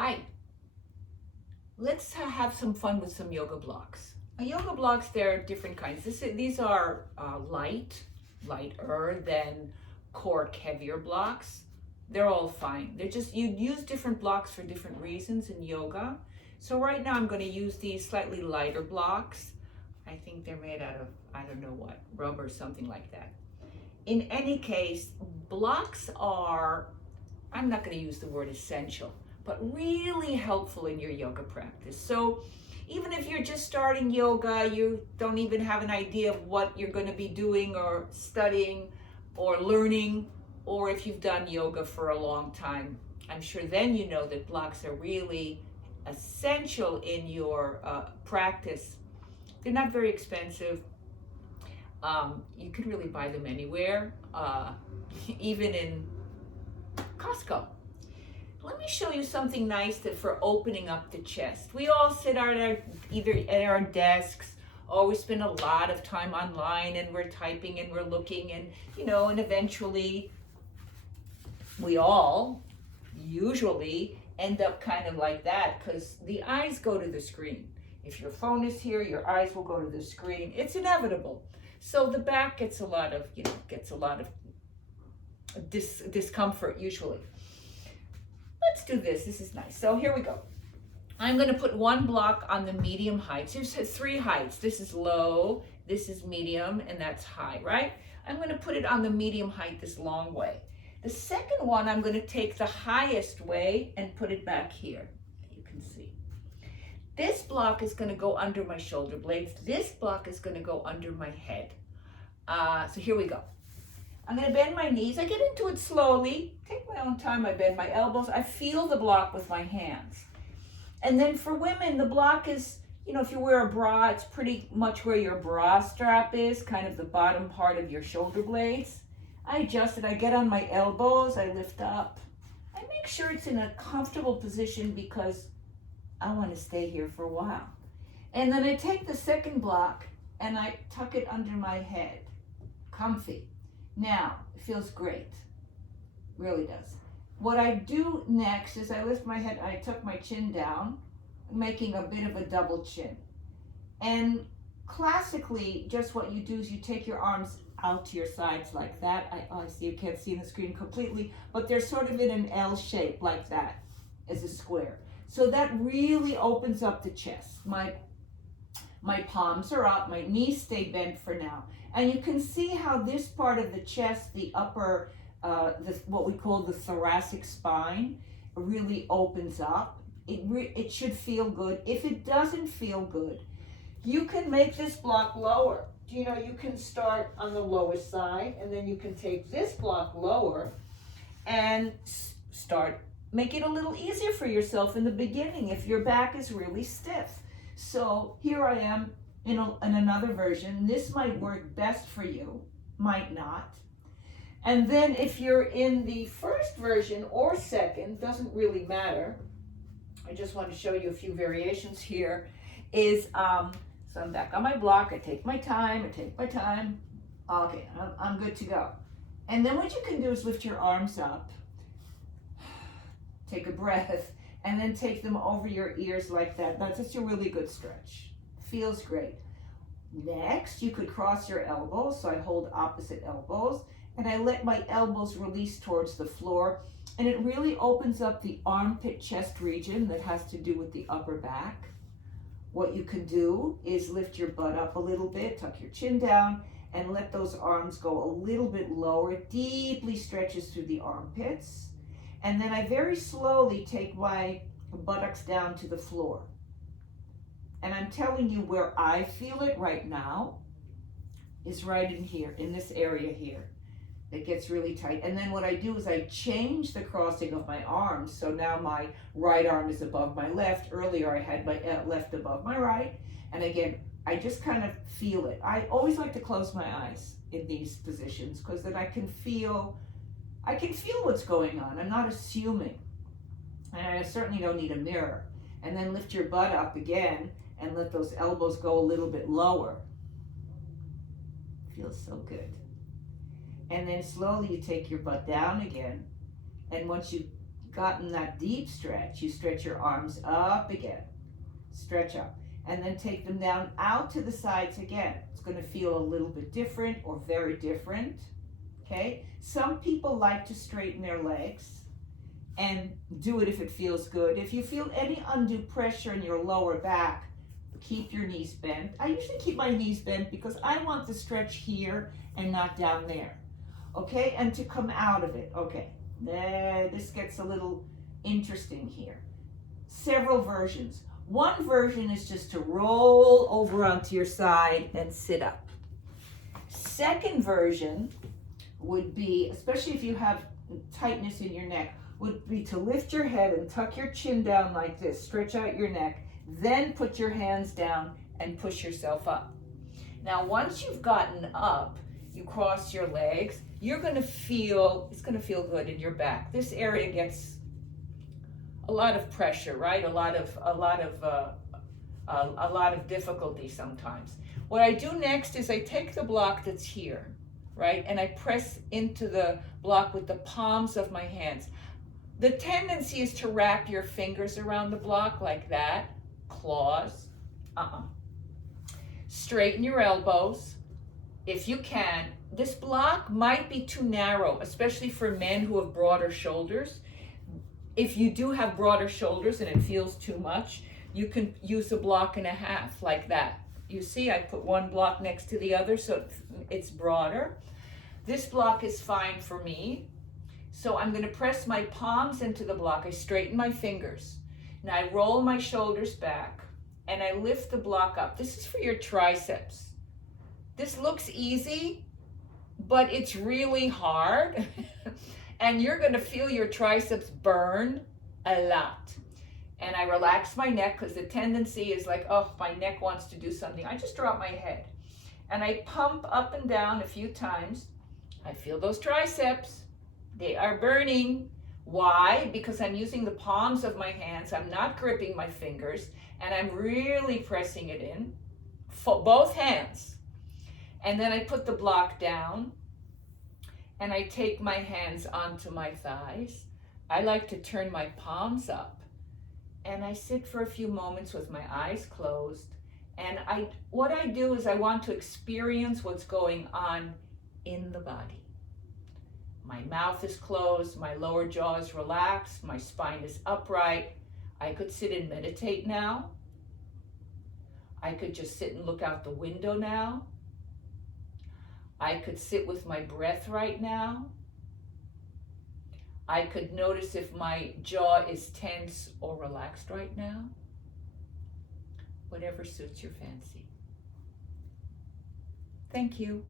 Hi, let's have some fun with some yoga blocks. Yoga blocks, there are different kinds. These are lighter than cork, heavier blocks. They're all fine. They're just, you use different blocks for different reasons in yoga. So right now I'm going to use these slightly lighter blocks. I think they're made out of, I don't know what, rubber, something like that. In any case, blocks are, I'm not going to use the word essential, but really helpful in your yoga practice. So even if you're just starting yoga, you don't even have an idea of what you're going to be doing or studying or learning, or if you've done yoga for a long time, I'm sure then you know that blocks are really essential in your practice. They're not very expensive. You can really buy them anywhere, even in Costco. Let me show you something nice for opening up the chest. We all sit either at our desks, or we spend a lot of time online and we're typing and we're looking, and and eventually we all usually end up kind of like that because the eyes go to the screen. If your phone is here, your eyes will go to the screen. It's inevitable. So the back gets a lot of discomfort usually. Let's do this. This is nice. So here we go. I'm going to put one block on the medium height. So there's three heights. This is low, this is medium, and that's high, right? I'm going to put it on the medium height this long way. The second one, I'm going to take the highest way and put it back here. You can see. This block is going to go under my shoulder blades. This block is going to go under my head. So here we go. I'm going to bend my knees. I get into it slowly. Take my own time. I bend my elbows. I feel the block with my hands. And then for women, the block is, if you wear a bra, it's pretty much where your bra strap is, kind of the bottom part of your shoulder blades. I adjust it. I get on my elbows. I lift up. I make sure it's in a comfortable position because I want to stay here for a while. And then I take the second block and I tuck it under my head. Comfy. Now, it feels great. Really does. What I do next is I lift my head and I tuck my chin down, making a bit of a double chin. And classically, just what you do is you take your arms out to your sides like that. I see you can't see the screen completely, but they're sort of in an L shape like that, as a square. So that really opens up the chest. My palms are up, my knees stay bent for now. And you can see how this part of the chest, the upper, what we call the thoracic spine, really opens up. It should feel good. If it doesn't feel good, you can make this block lower. You can start on the lowest side, and then you can take this block lower and make it a little easier for yourself in the beginning if your back is really stiff. So here I am in another version. This might work best for you, might not. And then if you're in the first version or second, doesn't really matter. I just want to show you a few variations here. So I'm back on my block. I take my time. Okay, I'm good to go. And then what you can do is lift your arms up, take a breath, and then take them over your ears like that. That's just a really good stretch. Feels great. Next, you could cross your elbows. So I hold opposite elbows and I let my elbows release towards the floor. And it really opens up the armpit chest region that has to do with the upper back. What you can do is lift your butt up a little bit, tuck your chin down, and let those arms go a little bit lower. It deeply stretches through the armpits. And then I very slowly take my buttocks down to the floor. And I'm telling you where I feel it right now is right in here, in this area here. It gets really tight. And then what I do is I change the crossing of my arms. So now my right arm is above my left. Earlier I had my left above my right. And again, I just kind of feel it. I always like to close my eyes in these positions because then I can feel what's going on. I'm not assuming. And I certainly don't need a mirror. And then lift your butt up again and let those elbows go a little bit lower. Feels so good. And then slowly you take your butt down again. And once you gotten that deep stretch, you stretch your arms up again. Stretch up. And then take them down out to the sides again. It's going to feel a little bit different or very different. Okay? Some people like to straighten their legs and do it if it feels good. If you feel any undue pressure in your lower back, keep your knees bent. I usually keep my knees bent because I want the stretch here and not down there. Okay? And to come out of it. Okay. This gets a little interesting here. Several versions. One version is just to roll over onto your side and sit up. Second version would be, especially if you have tightness in your neck, would be to lift your head and tuck your chin down like this, stretch out your neck, then put your hands down and push yourself up. Now, once you've gotten up, you cross your legs, you're going to feel, it's going to feel good in your back. This area gets a lot of pressure, right? A lot of difficulty sometimes. What I do next is I take the block that's here, right? And I press into the block with the palms of my hands. The tendency is to wrap your fingers around the block like that. Claws. Straighten your elbows if you can. This block might be too narrow, especially for men who have broader shoulders. If you do have broader shoulders and it feels too much, you can use a block and a half like that. You see, I put one block next to the other so it's broader. This block is fine for me. So I'm going to press my palms into the block. I straighten my fingers. Now I roll my shoulders back and I lift the block up. This is for your triceps. This looks easy, but it's really hard. And you're going to feel your triceps burn a lot. And I relax my neck because the tendency is like, oh, my neck wants to do something. I just drop my head. And I pump up and down a few times. I feel those triceps. They are burning. Why? Because I'm using the palms of my hands. I'm not gripping my fingers. And I'm really pressing it in. Both hands. And then I put the block down. And I take my hands onto my thighs. I like to turn my palms up. And I sit for a few moments with my eyes closed. And what I do is I want to experience what's going on in the body. My mouth is closed, my lower jaw is relaxed, my spine is upright. I could sit and meditate now. I could just sit and look out the window now. I could sit with my breath right now. I could notice if my jaw is tense or relaxed right now. Whatever suits your fancy. Thank you.